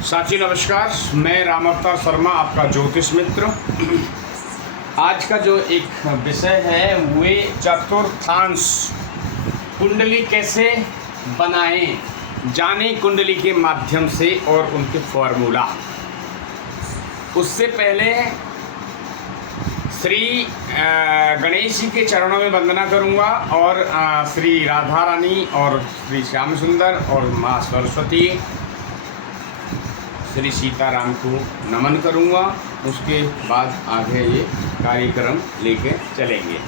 साथी नमस्कार, मैं राम अवतार शर्मा, आपका ज्योतिष मित्र। आज का जो एक विषय है वे चतुर्थांश कुंडली कैसे बनाएं, जाने कुंडली के माध्यम से और उनके फॉर्मूला। उससे पहले श्री गणेश जी के चरणों में वंदना करूंगा और श्री राधा रानी और श्री श्याम सुंदर और माँ सरस्वती श्री सीताराम को नमन करूंगा। उसके बाद आगे ये कार्यक्रम लेके चलेंगे।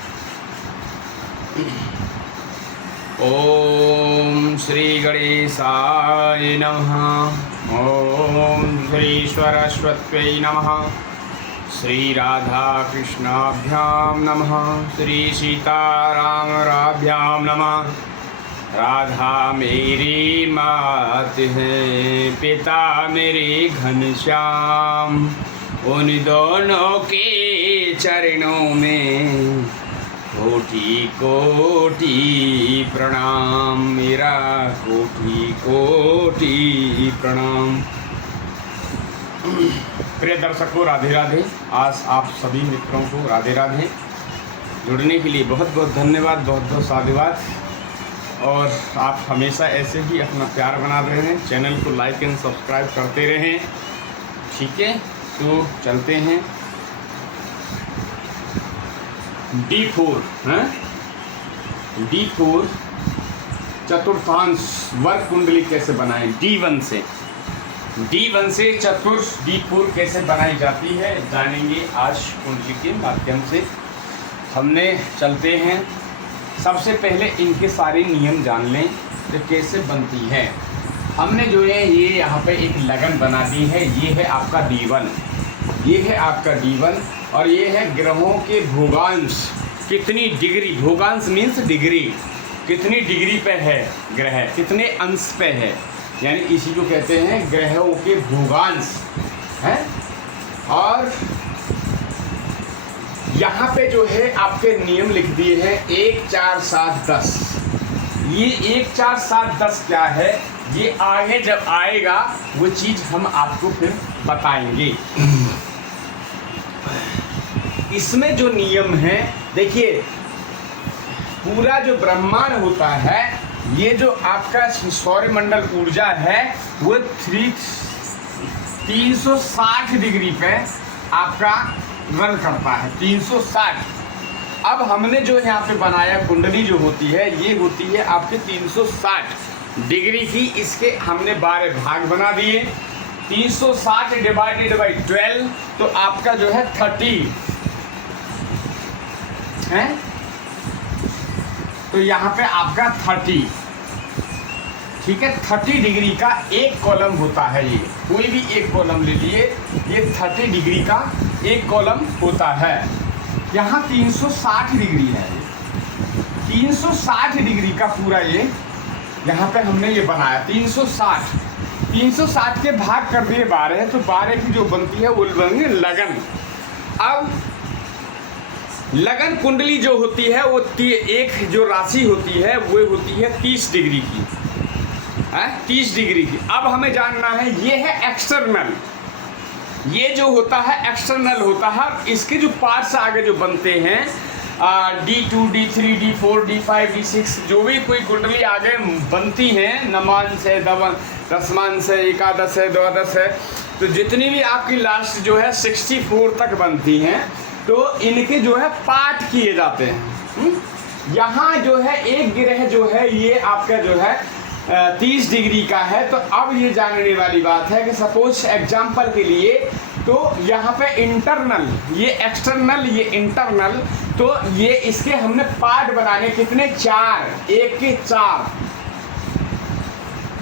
ओम श्री गणेशाय नमः। ओम श्री सरस्वत्यै नमः। श्री राधा कृष्णाभ्याम नमः। श्री सीतारामराभ्याम नमः। राधा मेरी मात है, पिता मेरे घनश्याम, उन दोनों के चरणों में कोटि कोटि प्रणाम, मेरा कोटि कोटि प्रणाम। प्रिय दर्शकों, राधे राधे। आज आप सभी मित्रों को राधे राधे। जुड़ने के लिए बहुत बहुत धन्यवाद, बहुत बहुत साधुवाद। और आप हमेशा ऐसे ही अपना प्यार बना रहे हैं। चैनल को लाइक एंड सब्सक्राइब करते रहें। ठीक है, तो चलते हैं। D4 हैं, D4 चतुर्थांश वर्ग कुंडली कैसे बनाएं। D1 से D4 कैसे बनाई जाती है जानेंगे आज कुंडली के माध्यम से। हमने चलते हैं। सबसे पहले इनके सारे नियम जान लें तो कैसे बनती है। हमने जो है ये यहाँ पे एक लगन बना दी है। ये है आपका D1, ये है आपका D1 और ये है ग्रहों के भोगांश कितनी डिग्री। भोगांश मीन्स डिग्री, कितनी डिग्री पे है ग्रह, कितने अंश पे है, यानी इसी को कहते हैं ग्रहों के भोगांश हैं। और यहाँ पे जो है आपके नियम लिख दिए हैं 1, 4, 7, 10। ये 1, 4, 7, 10 क्या है, ये आगे जब आएगा वो चीज़ हम आपको फिर बताएंगे। इसमें जो नियम है देखिए, पूरा जो ब्रह्मांड होता है, ये जो आपका सौरमंडल ऊर्जा है वो 360 डिग्री पे आपका रन करता है। 360। अब हमने जो यहाँ पे बनाया कुंडली जो होती है ये होती है आपके 360 डिग्री की। इसके हमने 12 भाग बना दिए। 360 डिवाइडेड बाई 12 तो आपका जो है 30 है। तो यहाँ पे आपका 30, ठीक है, 30 डिग्री का एक कॉलम होता है। ये कोई भी एक कॉलम ले लिए, ये 30 डिग्री का एक कॉलम होता है। यहाँ 360 डिग्री है। 360 डिग्री का पूरा ये यहाँ पे हमने ये बनाया। 360 के भाग कर दिए 12, तो 12 की जो बनती है वो बनेंगे लगन। अब लगन कुंडली जो होती है वो एक जो राशि होती है वो होती है 30 डिग्री की है, 30 डिग्री की। अब हमें जानना है ये है एक्सटर्नल, ये जो होता है एक्सटर्नल होता है। इसके जो पार्ट्स आगे जो बनते हैं D2, D3, D4, D5, D6 जो भी कोई कुंडली आगे बनती हैं, नमांश है, दशमांश है, एकादश है, द्वादश है, तो जितनी भी आपकी लास्ट जो है 64 तक बनती हैं, तो इनके जो है पार्ट किए जाते हैं। यहाँ जो है एक ग्रह जो है ये आपका जो है 30 डिग्री का है। तो अब ये जानने वाली बात है कि सपोज एग्जाम्पल के लिए, तो यहाँ पे इंटरनल, ये एक्सटर्नल, ये इंटरनल, तो ये इसके हमने पार्ट बनाने कितने, 4, 1 के 4,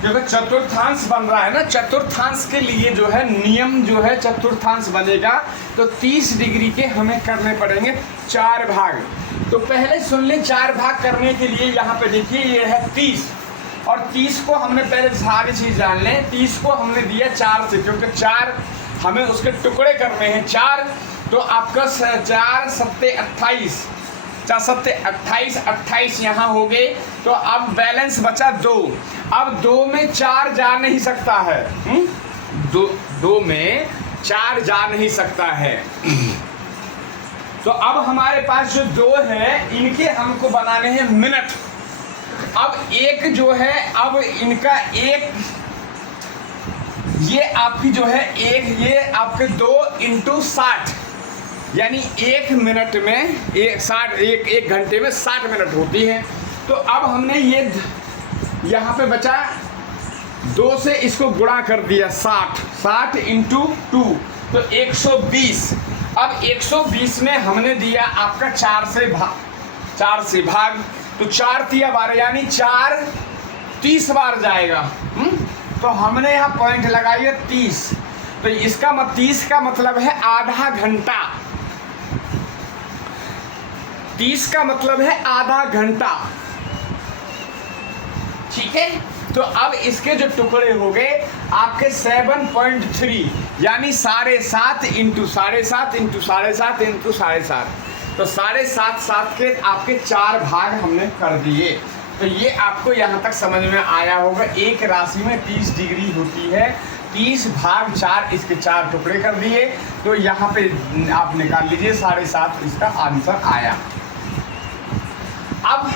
क्योंकि चतुर्थांश बन रहा है ना। चतुर्थांश के लिए जो है नियम जो है, चतुर्थांश बनेगा तो 30 डिग्री के हमें करने पड़ेंगे 4 भाग। तो पहले सुन लें, 4 भाग करने के लिए यहाँ पे देखिए ये है 30, और 30 को हमने पहले सारी चीज़ जान लें। 30 को हमने दिया 4 से, क्योंकि 4 हमें उसके टुकड़े करने हैं 4, तो आपका 4 सत्ते 28, 4 सत्ते 28, 28 यहाँ हो गए। तो अब बैलेंस बचा 2। अब 2 में 4 जा नहीं सकता है, दो में 4 जा नहीं सकता है। तो अब हमारे पास जो 2 है इनके हमको बनाने हैं मिनट। अब एक जो है, अब इनका एक, ये आपकी जो है एक, ये आपके 2 × 60 यानी 1 मिनट में एक घंटे में 60 मिनट होती है। तो अब हमने ये यहाँ पे बचा 2 से इसको गुणा कर दिया 60 × 2 तो 120। अब 120 में हमने दिया आपका 4 से भाग तो 4 × 12 यानी 4 30 बार जाएगा। तो हमने यहाँ पॉइंट लगाई है 30। तो इसका 30 का मतलब है आधा घंटा। 30 का मतलब है आधा घंटा, ठीक है। तो अब इसके जो टुकड़े हो गए आपके 7.3 यानी 7.5 × 7.5 × 7.5 × 7.5 तो 7.5 के आपके 4 भाग हमने कर दिए। तो ये आपको यहाँ तक समझ में आया होगा। एक राशि में 30 डिग्री होती है, 30 भाग 4 इसके 4 टुकड़े कर दिए। तो यहाँ पे आप निकाल लीजिए 7.5 इसका आंसर आया। अब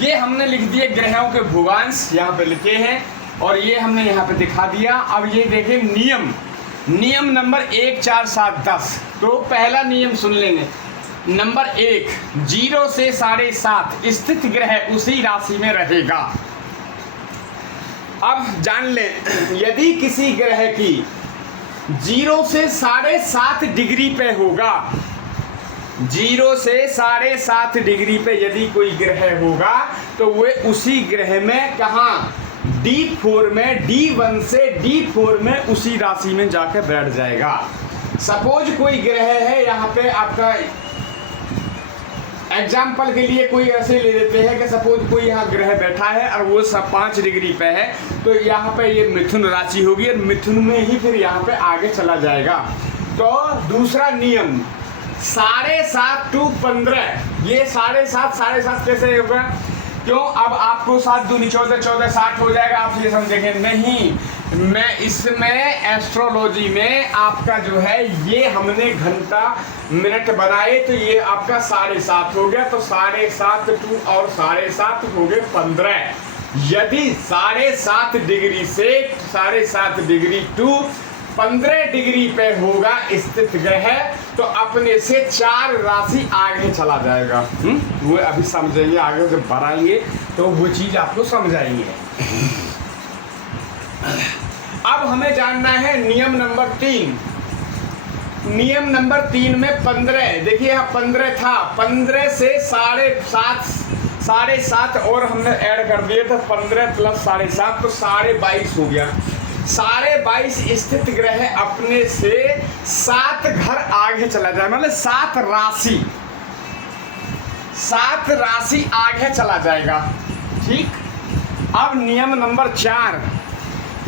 ये हमने लिख दिए ग्रहों के भूगांश, यहाँ पे लिखे हैं और ये हमने यहाँ पे दिखा दिया। अब ये देखें नियम नंबर 1 4 7 10। तो पहला नियम सुन लेंगे। नंबर 1, 0 से 7.5 स्थित ग्रह उसी राशि में रहेगा। अब जान लें, यदि किसी ग्रह की 0 से 7.5 डिग्री पे होगा, 0 से 7.5 डिग्री पे यदि कोई ग्रह होगा तो वे उसी ग्रह में कहाँ D4 में, D1 से D4 में उसी राशि में जाकर बैठ जाएगा। सपोज कोई ग्रह है, यहाँ पे आपका एग्जाम्पल के लिए कोई ऐसे ले लेते हैं कि सपोज कोई यहाँ ग्रह बैठा है और वो सब 5 डिग्री पे है, तो यहाँ पे ये मिथुन राशि होगी और मिथुन में ही फिर यहाँ पे आगे चला जाएगा। तो दूसरा नियम 7.5 to 15, ये 7.5 कैसे होगा? क्यों? अब आपको 7 दूनी 14, 14 60 हो जाएगा। आप ये समझेंगे नहीं, मैं इसमें एस्ट्रोलॉजी में आपका जो है ये हमने घंटा मिनट बनाए तो ये आपका 7.5 हो गया। तो 7.5 टू और 7.5 हो गए 15। यदि 7.5 डिग्री से 7.5 डिग्री टू 15 डिग्री पे होगा स्थित ग्रह तो अपने से 4 राशि आगे चला जाएगा। वो अभी समझेंगे, आगे जब बढ़ाएंगे तो वो चीज आपको समझाएंगे। अब हमें जानना है नियम नंबर 3। नियम नंबर 3 में 15, देखिए यहाँ 15 था, 15 से 7.5 और हमने ऐड कर दिए तो 15 + 7.5 तो 22.5 हो गया। 22.5 स्थित ग्रह अपने से 7 घर आगे चला जाए, मतलब 7 राशि आगे चला जाएगा। ठीक। अब नियम नंबर 4,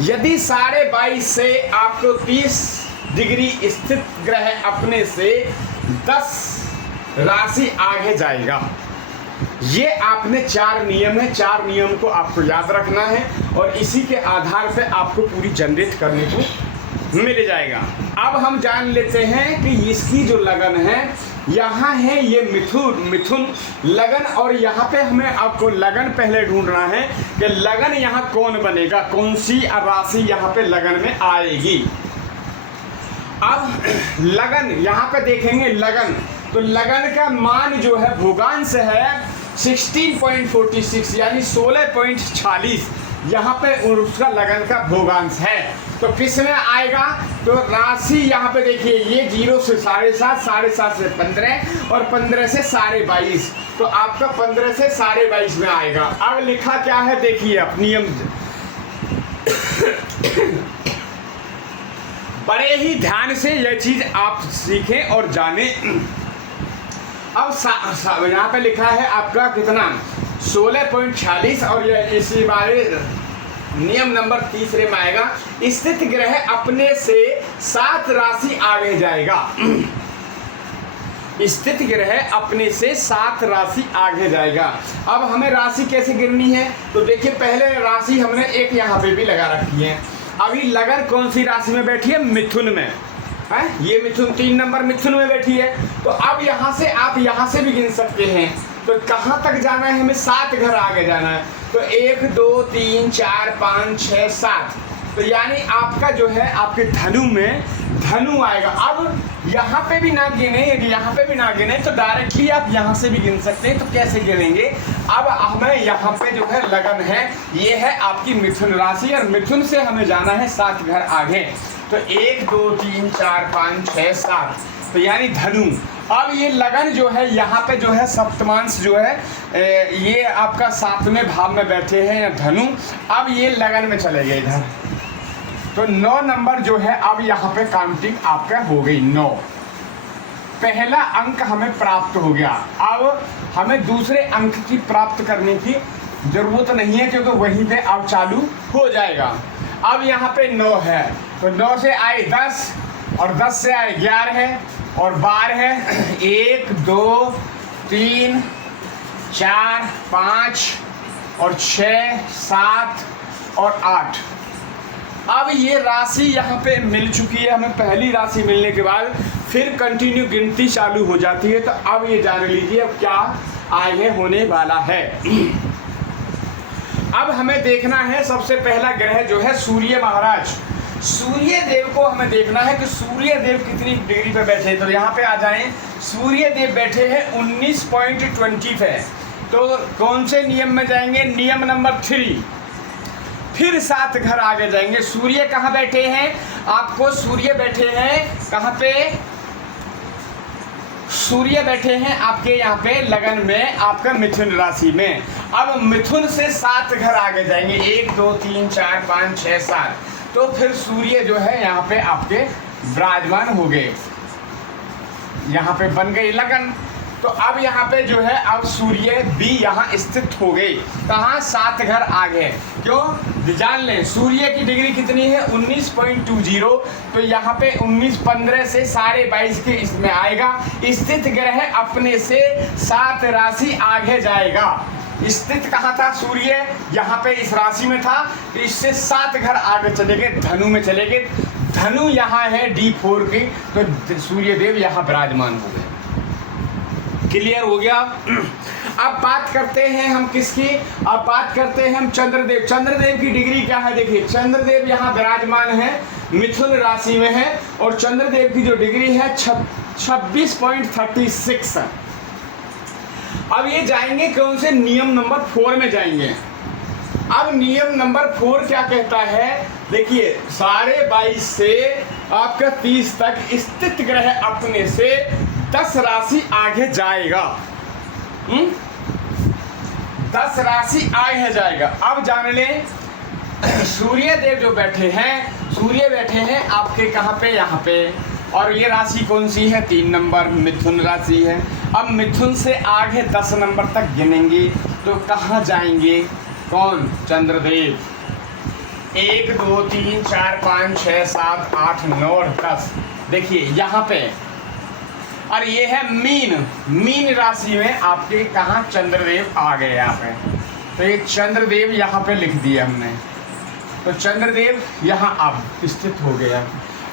यदि 22.5 से आपको 30 डिग्री स्थित ग्रह अपने से 10 राशि आगे जाएगा। ये आपने 4 नियम है, 4 नियम को आपको याद रखना है और इसी के आधार पे आपको पूरी जनरेट करने को मिल जाएगा। अब हम जान लेते हैं कि इसकी जो लगन है, यहाँ है ये मिथुन लगन, और यहाँ पे हमें आपको लगन पहले ढूंढना है कि लगन यहाँ कौन बनेगा, कौन सी राशि यहाँ पे लगन में आएगी। अब लगन यहाँ पे देखेंगे, लगन तो लगन का मान जो है भूगांश है 16.46 यानी 16.46, यहाँ पे उसका लगन का भूगांश है। तो किस में आएगा? तो राशि यहाँ पे देखिए, ये 0 से 7.5, 7.5 से 15 और 15 से 22.5, तो आपका 15 से 22.5 में आएगा। अब लिखा क्या है देखिए, अब नियम बड़े ही ध्यान से यह चीज आप सीखें और जानें। अब यहाँ पे लिखा है आपका कितना 16.46 और यह इसी बारे नियम नंबर 3 में आएगा, स्थित ग्रह अपने से 7 राशि आगे जाएगा। स्थित ग्रह अपने से 7 राशि आगे जाएगा। अब हमें राशि कैसे गिननी है? तो देखिए, पहले राशि हमने एक यहाँ पे भी लगा रखी है। अभी लगन कौन सी राशि में बैठी है? मिथुन में है। ये मिथुन 3 नंबर मिथुन में बैठी है। तो अब यहाँ से आप यहाँ से भी गिन सकते हैं। तो कहाँ तक जाना है हमें? 7 घर आगे जाना है। तो 1 2 3 4 5 6 7, तो यानी आपका जो है आपके धनु में धनु आएगा। अब यहाँ पे भी ना गिने, यहाँ पे भी ना गिने तो डायरेक्टली आप यहाँ से भी गिन सकते हैं। तो कैसे गिनेंगे? अब हमें यहाँ पे जो है लगन है, ये है आपकी मिथुन राशि, और मिथुन से हमें जाना है 7 घर आगे। तो 1 2 3 4 5 6 7, तो यानी धनु। अब ये लगन जो है यहाँ पे जो है सप्तमांश जो है ये आपका 7वें भाव में बैठे हैं या धनु। अब ये लगन में चले गए इधर, तो 9 नंबर जो है अब यहाँ पे काउंटिंग आपका हो गई 9। पहला अंक हमें प्राप्त हो गया। अब हमें दूसरे अंक की प्राप्त करने की जरूरत नहीं है, क्योंकि वहीं पे अब चालू हो जाएगा। अब यहाँ पे 9 है, तो 9 से आए 10, और 10 से आए 11 है, और 12 है। 1 2 3 4 5 और 6 7 और 8। अब ये राशि यहाँ पे मिल चुकी है हमें। पहली राशि मिलने के बाद फिर कंटिन्यू गिनती चालू हो जाती है। तो अब ये जान लीजिए अब क्या आगे होने वाला है। अब हमें देखना है सबसे पहला ग्रह जो है सूर्य महाराज। सूर्य देव को हमें देखना है कि सूर्य देव कितनी डिग्री पे बैठे हैं। तो यहाँ पे आ जाएं, सूर्य देव बैठे हैं 19.20 पे। तो कौन से नियम में जाएंगे? नियम नंबर 3। फिर 7 घर आगे जाएंगे। सूर्य कहाँ बैठे हैं? आपको सूर्य बैठे हैं कहाँ पे? सूर्य बैठे हैं आपके यहाँ पे लगन में, आपका मिथुन राशि में। अब मिथुन से 7 घर आगे जाएंगे, 1 2 3 4 5 6 7। तो फिर सूर्य जो है यहाँ पे आपके विराजमान हो गए, यहाँ पे बन गई लगन। तो अब यहाँ पे जो है अब सूर्य भी यहाँ स्थित हो गई। कहाँ? 7 घर आगे। क्यों? जान लें सूर्य की डिग्री कितनी है? 19.20। तो यहाँ पे 19 15 से 22.5 के इसमें आएगा। स्थित ग्रह अपने से 7 राशि आगे जाएगा। स्थित कहाँ था सूर्य? यहाँ पे इस राशि में था। तो इससे 7 घर आगे चले गए, धनु में चले गए। धनु यहाँ है D4 की, तो सूर्य देव यहाँ विराजमान हो गए। क्लियर हो गया? अब बात करते हैं हम किसकी? अब बात करते हैं हम चंद्रदेव। चंद्रदेव की डिग्री क्या है? देखिए चंद्रदेव यहाँ विराजमान है, मिथुन राशि में है, और चंद्रदेव की जो डिग्री है 26.36। अब ये जाएंगे कौन से? नियम नंबर 4 में जाएंगे। अब नियम नंबर 4 क्या कहता है? देखिए 22.5 से आपका 30 तक स्थित ग्रह अपने से 10 राशि आगे जाएगा। 10 राशि आगे जाएगा। अब जान लें सूर्य देव जो बैठे हैं, सूर्य बैठे हैं आपके कहाँ पे? यहाँ पे। और ये राशि कौन सी है? 3 नंबर मिथुन राशि है। अब मिथुन से आगे 10 नंबर तक गिनेंगे तो कहाँ जाएंगे? कौन? चंद्रदेव। 1 2 3 4 5 6 7 8 9 और 10। देखिए यहाँ पे, और ये है मीन राशि में आपके कहाँ? चंद्रदेव आ गए यहाँ पे। तो ये चंद्रदेव यहाँ पे लिख दिया हमने। तो चंद्रदेव यहाँ अब स्थित हो गया।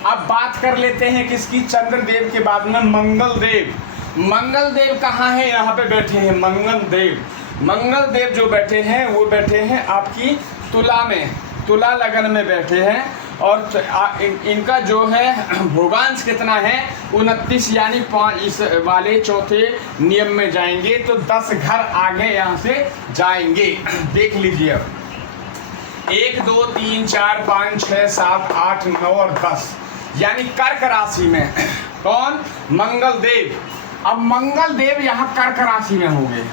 अब बात कर लेते हैं किसकी? चंद्रदेव के बाद में मंगलदेव। मंगलदेव कहाँ है? यहाँ पे बैठे हैं मंगलदेव। मंगलदेव जो बैठे हैं वो बैठे हैं आपकी तुला में, तुला लगन में बैठे हैं। और इनका जो है भोगांश कितना है? 29, यानी 5 इस वाले चौथे नियम में जाएंगे तो 10 घर आगे यहाँ से जाएंगे। देख लीजिए अब 1 2 3 4 5 6 7 8 9 और 10, यानी कर्क राशि में। कौन? मंगलदेव। अब मंगलदेव यहाँ कर्क राशि में हो गए।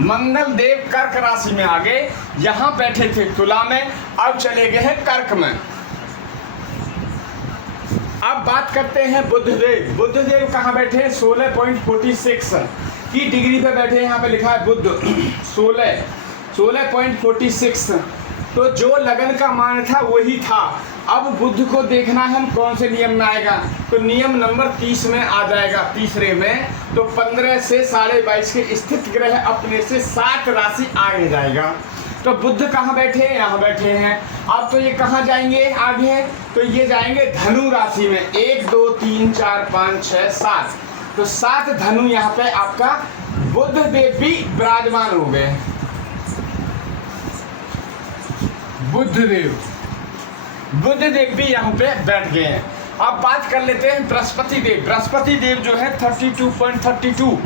मंगलदेव कर्क राशि में आ गए। यहाँ बैठे थे तुला में, अब चले गए हैं कर्क में। अब बात करते हैं बुधदेव। बुधदेव कहाँ बैठे हैं? 16.46 की डिग्री पे बैठे हैं। यहाँ पे लिखा है बुध 16.46। तो जो लगन का मान था वही था। अब बुध को देखना है हम कौन से नियम में आएगा। तो नियम नंबर 30 में आ जाएगा, तीसरे में। तो 15 से 22.5 के स्थित ग्रह अपने से 7 राशि आगे जाएगा। तो बुध कहाँ बैठे हैं, यहाँ बैठे हैं। अब तो ये कहाँ जाएंगे आगे, तो ये जाएंगे धनु राशि में। 1 2 3 4 5 6 7, तो 7 धनु यहाँ पे आपका बुध देव भी विराजमान हो गए। बुध देव भी यहाँ पे बैठ गए हैं। अब बात कर लेते हैं बृहस्पति देव। बृहस्पति देव जो है 23.32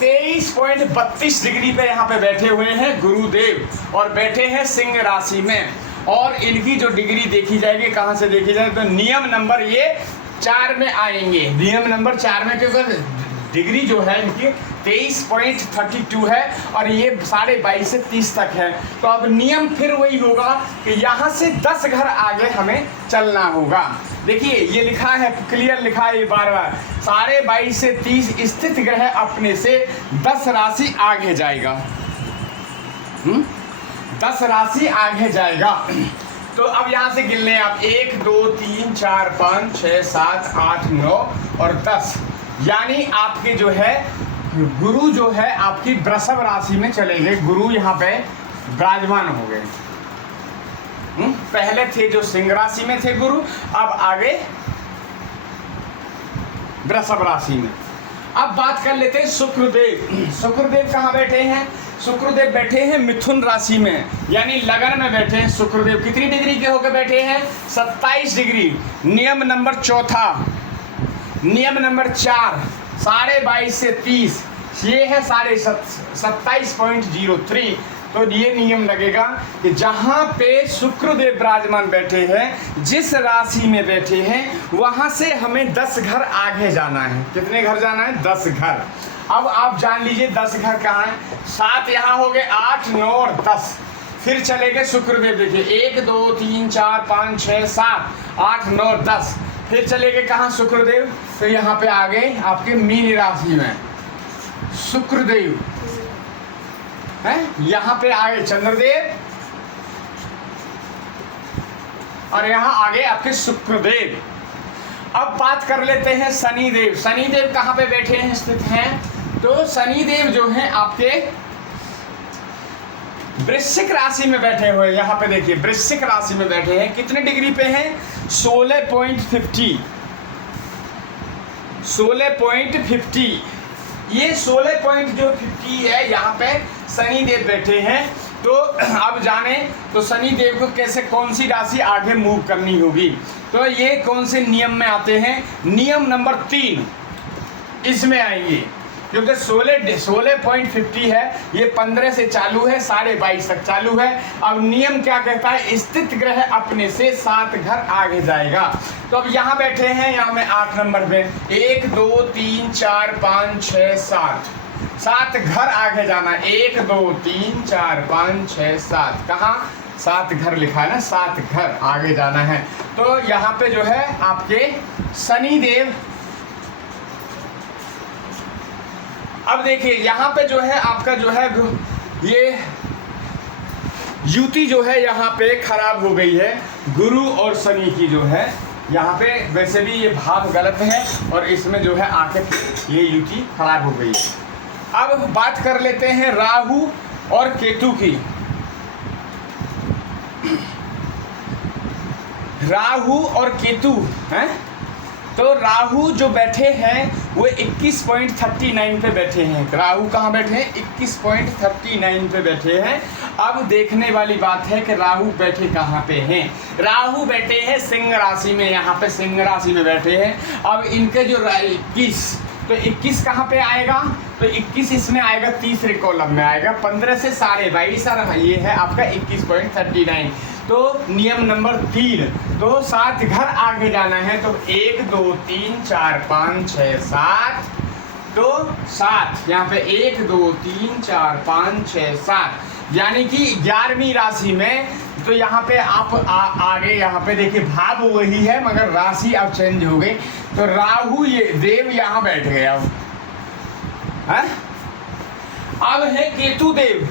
23.32 डिग्री पे यहाँ पे बैठे हुए हैं गुरुदेव, और बैठे हैं सिंह राशि में। और इनकी जो डिग्री देखी जाएगी, कहाँ से देखी जाए, तो नियम नंबर ये 4 में आएंगे। नियम नंबर 4 में, क्योंकि डिग्री जो है इनकी 23.32 है और ये 22.5 से 30 तक है। तो अब नियम फिर वही होगा कि यहाँ से 10 घर आगे हमें चलना होगा। देखिए ये लिखा है, क्लियर लिखा है ये बार-बार, 22.5 से 30 स्थित ग्रह अपने से 10 राशि आगे जाएगा। 10 राशि आगे जाएगा। तो अब यहाँ से गिन लें आप, 1 2 3 4 5 6 7 8 9 और 10, यानी आपके जो है गुरु जो है आपकी वृषभ राशि में चले गए। गुरु यहाँ पे विराजमान हो गए। पहले थे जो सिंह राशि में थे गुरु, अब आगे वृषभ राशि में। अब बात कर लेते हैं शुक्रदेव। शुक्रदेव कहाँ बैठे हैं, शुक्रदेव बैठे हैं मिथुन राशि में, यानी लगन में बैठे हैं। शुक्रदेव कितनी डिग्री के होकर बैठे हैं, 27 डिग्री। नियम नंबर 4, नियम नंबर 4, 22.5 से 30, ये है 27.03। तो ये नियम लगेगा कि जहाँ पे शुक्रदेव विराजमान बैठे हैं, जिस राशि में बैठे हैं, वहाँ से हमें 10 घर आगे जाना है। कितने घर जाना है, 10 घर। अब आप जान लीजिए 10 घर कहाँ हैं। 7 यहाँ हो गए, 8 9 और 10। फिर चले गए शुक्रदेव, देखिए 1 2 3 4 5 6 7 8 9 10। फिर चले गए कहाँ शुक्रदेव, तो यहाँ पे आ गए आपके मीन राशि में शुक्रदेव है। यहाँ पे आ गए चंद्रदेव और यहाँ आ गए आपके शुक्रदेव। अब बात कर लेते हैं शनिदेव। शनिदेव कहाँ पे बैठे हैं, स्थित हैं, तो शनिदेव जो हैं आपके वृश्चिक राशि में बैठे हुए। यहाँ पे देखिए वृश्चिक राशि में बैठे हैं। कितने डिग्री पे हैं, 16.50। ये 16.50 है, यहाँ पे शनिदेव बैठे हैं। तो अब जाने तो शनिदेव को कैसे, कौन सी राशि आगे मूव करनी होगी। तो ये कौन से नियम में आते हैं, नियम नंबर 3 इसमें आएंगे, क्योंकि 16.50 है, ये 15 से चालू है, 22.5 तक चालू है। अब नियम क्या कहता है, स्थित ग्रह अपने से 7 घर आगे जाएगा। तो अब यहाँ बैठे हैं, यहाँ में 8 नंबर पे 1 2 3 4 5 6 7 घर आगे जाना। 1 2 3 4 5 6 7, कहाँ 7 घर लिखा है ना, 7 घर आगे जाना है। तो यहाँ पे जो है आपके शनिदेव। अब देखिए यहाँ पे जो है आपका जो है ये युति जो है यहाँ पे खराब हो गई है, गुरु और शनि की जो है यहाँ पे। वैसे भी ये भाव गलत है और इसमें जो है आके ये युति खराब हो गई है। अब बात कर लेते हैं राहु और केतु की। राहु और केतु हैं, तो राहु जो बैठे हैं वो 21.39 पे बैठे हैं। राहु कहाँ बैठे हैं, 21.39 पे बैठे हैं। अब देखने वाली बात है कि राहु बैठे कहाँ पे हैं। राहु बैठे हैं सिंह राशि में, यहाँ पे सिंह राशि में बैठे हैं। अब इनके जो 21, तो 21 कहाँ पे आएगा, तो 21 इसमें आएगा, तीसरे कॉलम में आएगा। 15 से 22.5, ये है आपका 21.39। तो नियम नंबर 3, तो 7 घर आगे जाना है। तो 1 2 3 4 5 6 7, तो 7 यहाँ पे 1 2 3 4 5 6 7, यानी कि 11वीं राशि में। तो यहाँ पे आप आगे यहाँ पे देखिए भाव वही है, मगर राशि अब चेंज हो गई। तो राहु ये देव यहाँ बैठ गए। अब है केतु देव।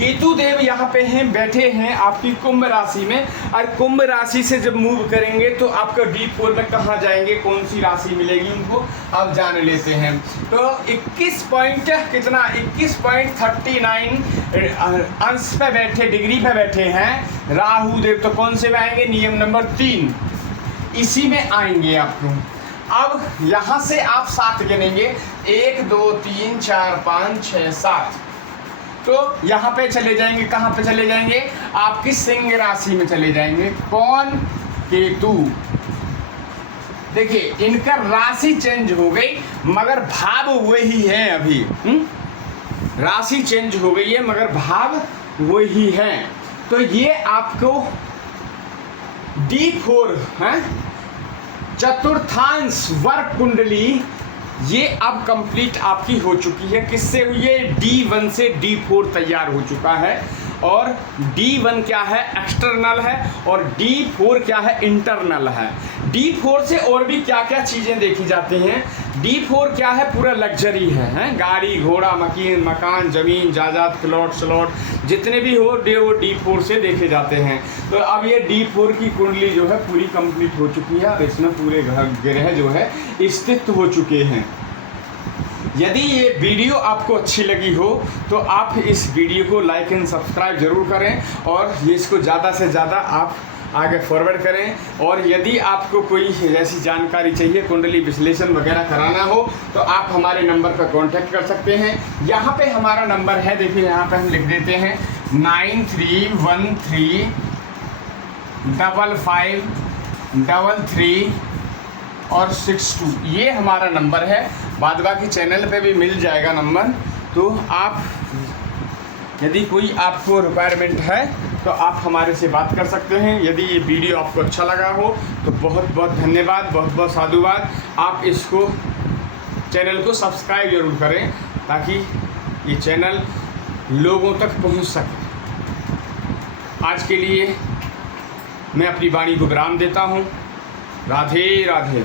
केतु देव यहाँ पे हैं, बैठे हैं आपकी कुंभ राशि में, और कुंभ राशि से जब मूव करेंगे तो आपका D4 में कहाँ जाएंगे, कौन सी राशि मिलेगी उनको अब जान लेते हैं। तो 21 पॉइंट कितना 21.39 अंश पे बैठे, डिग्री पे बैठे हैं राहु देव। तो कौन से में आएंगे, नियम नंबर 3 इसी में आएंगे आपको। अब यहाँ से आप 7 गिनेंगे, 1 2 3 4 5 6 7। तो यहाँ पे चले जाएंगे, कहाँ पे चले जाएंगे, आपकी सिंह राशि में चले जाएंगे। कौन, केतु। देखिए इनका राशि चेंज हो गई मगर भाव वही है अभी। राशि चेंज हो गई है मगर भाव वही है। तो ये आपको D4 है, चतुर्थांश वर्ग कुंडली, ये अब कंप्लीट आपकी हो चुकी है। किससे हुई है, D1 से D4 तैयार हो चुका है। और D1 क्या है, एक्सटर्नल है, और D4 क्या है, इंटरनल है। D4 से और भी क्या क्या चीज़ें देखी जाती हैं। D4 क्या है, पूरा लग्जरी है, गाड़ी घोड़ा मकान ज़मीन जायदाद प्लॉट स्लॉट जितने भी हो वो D4 से देखे जाते हैं। तो अब ये D4 की कुंडली जो है पूरी कंप्लीट हो चुकी है और इसमें पूरे ग्रह जो है स्थित हो चुके हैं। यदि ये वीडियो आपको अच्छी लगी हो तो आप इस वीडियो को लाइक एंड सब्सक्राइब जरूर करें और ये इसको ज़्यादा से ज़्यादा आप आगे फॉरवर्ड करें। और यदि आपको कोई ऐसी जानकारी चाहिए, कुंडली विश्लेषण वगैरह कराना हो तो आप हमारे नंबर पर कांटेक्ट कर सकते हैं। यहाँ पे हमारा नंबर है, देखिए यहाँ पे हम लिख देते हैं 93135533 और 62, ये हमारा नंबर है। बाद बाकी चैनल पे भी मिल जाएगा नंबर। तो आप यदि कोई आपको रिक्वायरमेंट है तो आप हमारे से बात कर सकते हैं। यदि ये वीडियो आपको अच्छा लगा हो तो बहुत बहुत धन्यवाद, बहुत बहुत साधुवाद। आप इसको चैनल को सब्सक्राइब जरूर करें ताकि ये चैनल लोगों तक पहुंच सके। आज के लिए मैं अपनी वाणी को विराम देता हूं। राधे राधे।